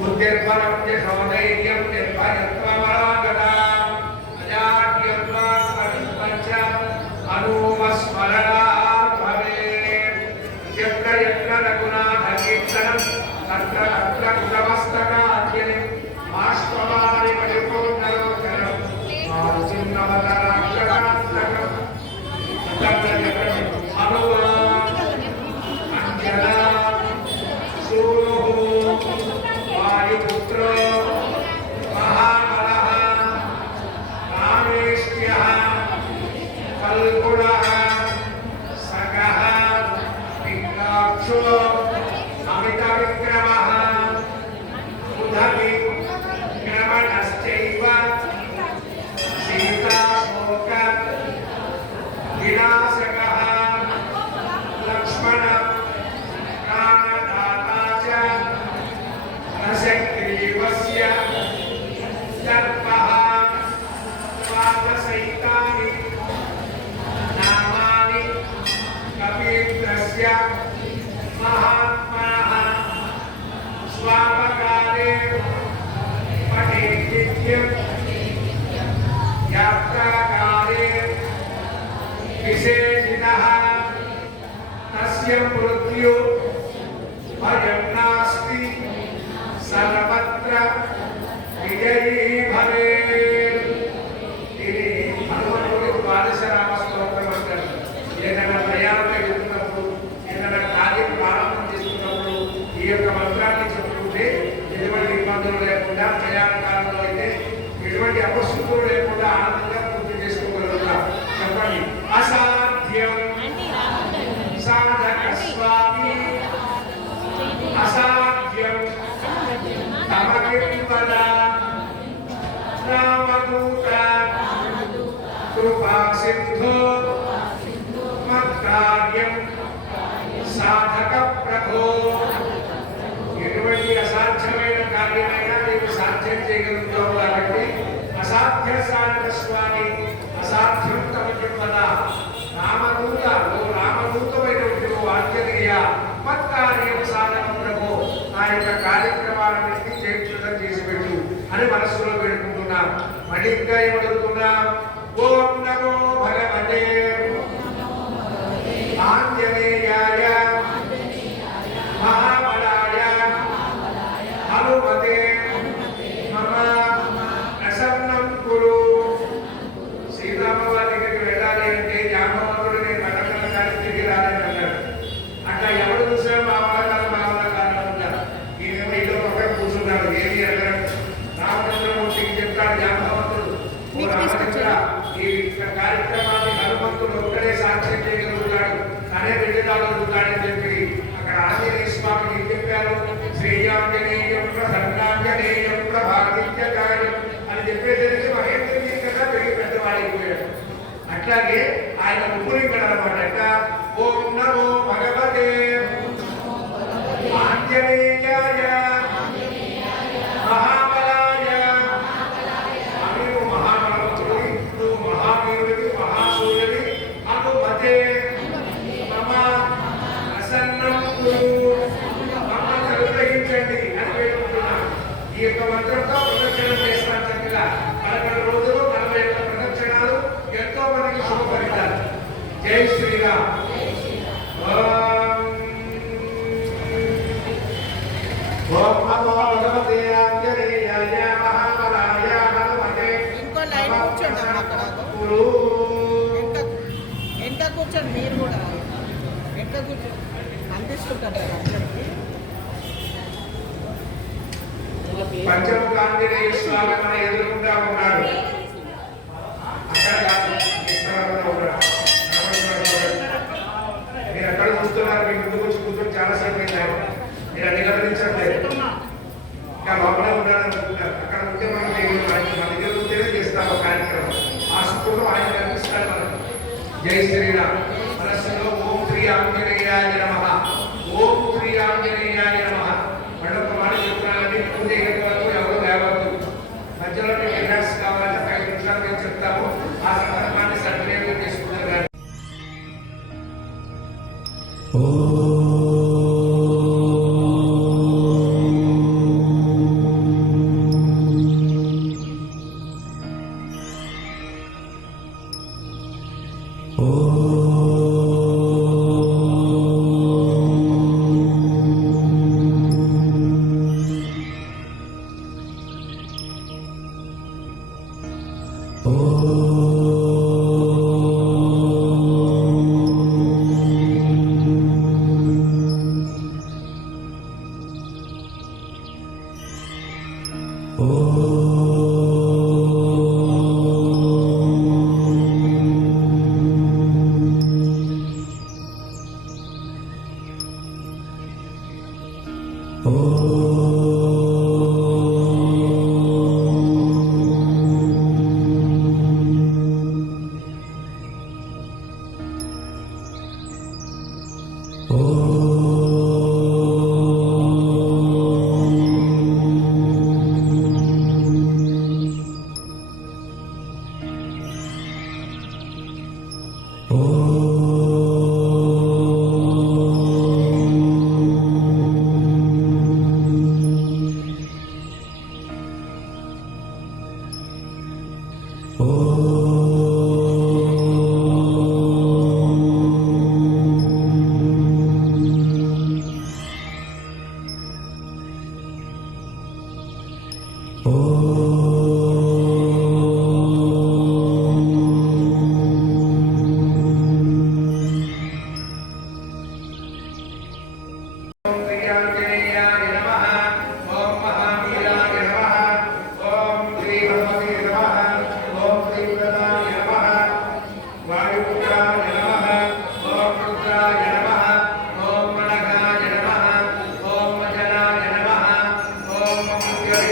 बुद्धिर्परं निर्भरत्वमरागता विशेषिणः तस्य मृत्यु भयं नास्ति सर्वत्र विजयी అసాధ్యమైన కార్యమైనా నీకు సాధ్యం చేయగలుగుతావు కాబట్టి అసాధ్య సాధన స్వామి అసాధ్యం తమ చెప్పద రామదూత నువ్వు రామదూతమైనటువంటి నువ్వు ఆంజనేయ మత్కార్యం సాధన ప్రభు ఆ యొక్క కార్యక్రమాలన్నింటినీ చేతులుగా చేసి పెట్టు అని మనస్సులో పెట్టుకుంటున్నాం మళ్ళీ ఇంకా ఏమడుగుతున్నాం అట్లాగే ఆయన ముగ్గురింటాడు అనమాట ఓం నమో భగవతే ఆంజనేయాయ మహా మీరు కూడా ఎట్లా అందిస్తుంటారు ఎదుర్కొంటా ఉన్నాడు మీరు అక్కడ చూస్తున్నారు మీ ముందుకు వచ్చి కూర్చొని చాలాసేపు వెళ్ళారు మీరు అన్ని గమనించట్లేదు. అక్కడ ఉంటే మనం ఉంటేనే చేస్తాం కార్యక్రమం. ఆ శుక్రుడు ఆయన కనిపిస్తాడు జై శ్రీరామ్. ఓం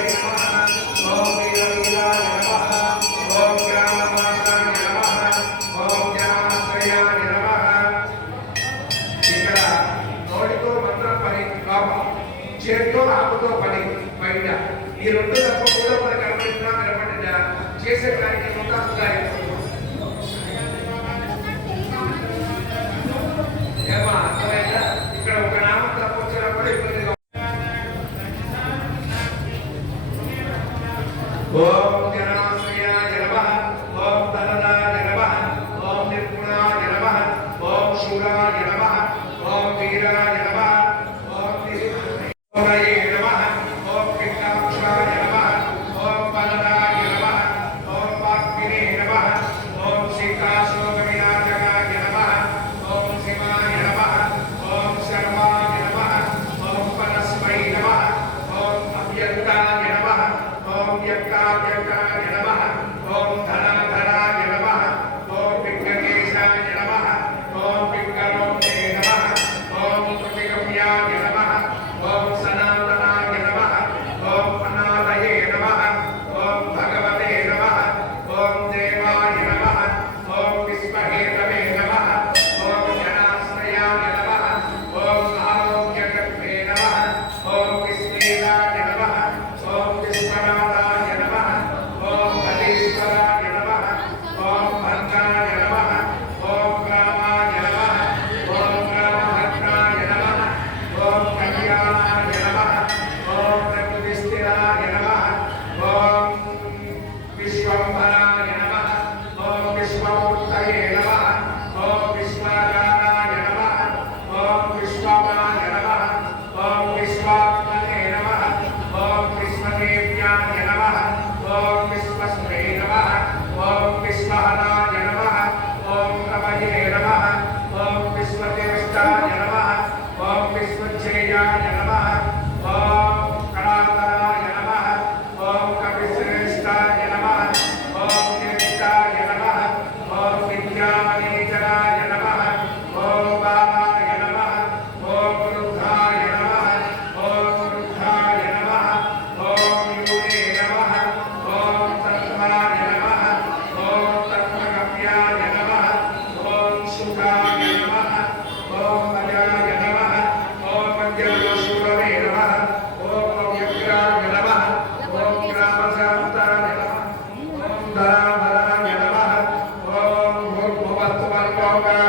Amém. ఓం Tchau, cara.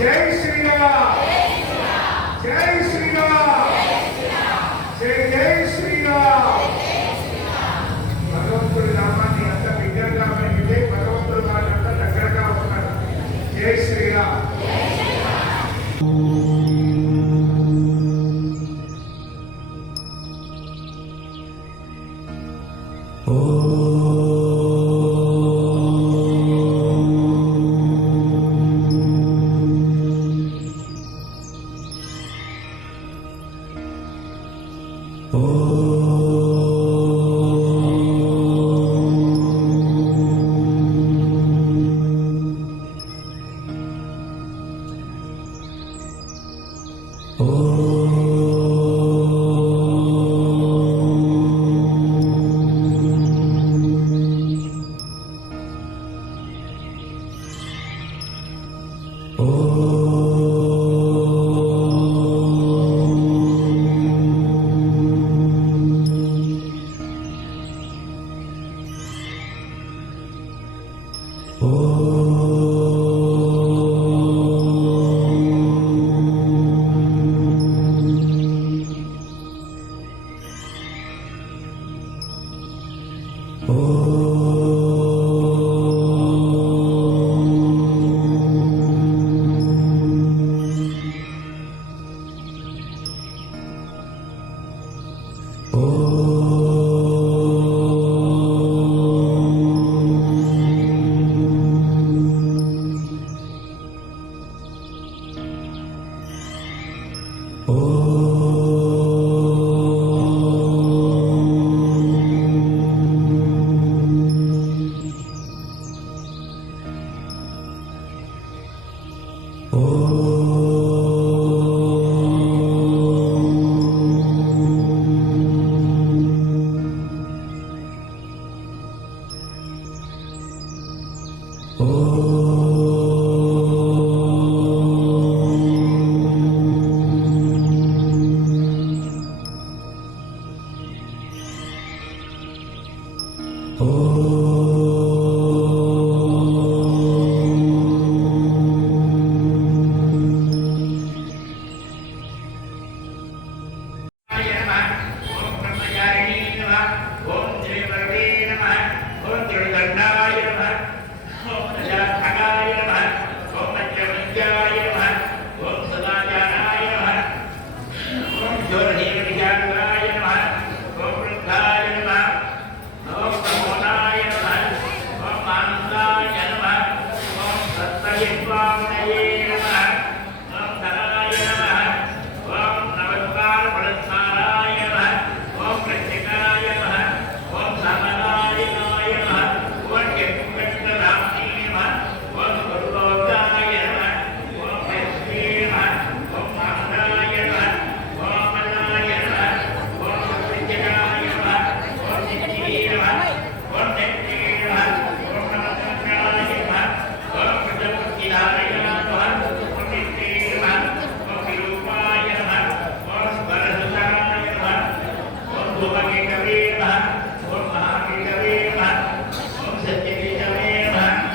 జై శ్రీరామ్. జై శ్రీరామ్. జై జై శ్రీరామ్. భగవంతుడి నామాన్ని అంత బిగ్గరగా పెరిగితే భగవంతుడు వాళ్ళంత దగ్గరగా ఉన్నాడు. జై శ్రీరామ్. Oh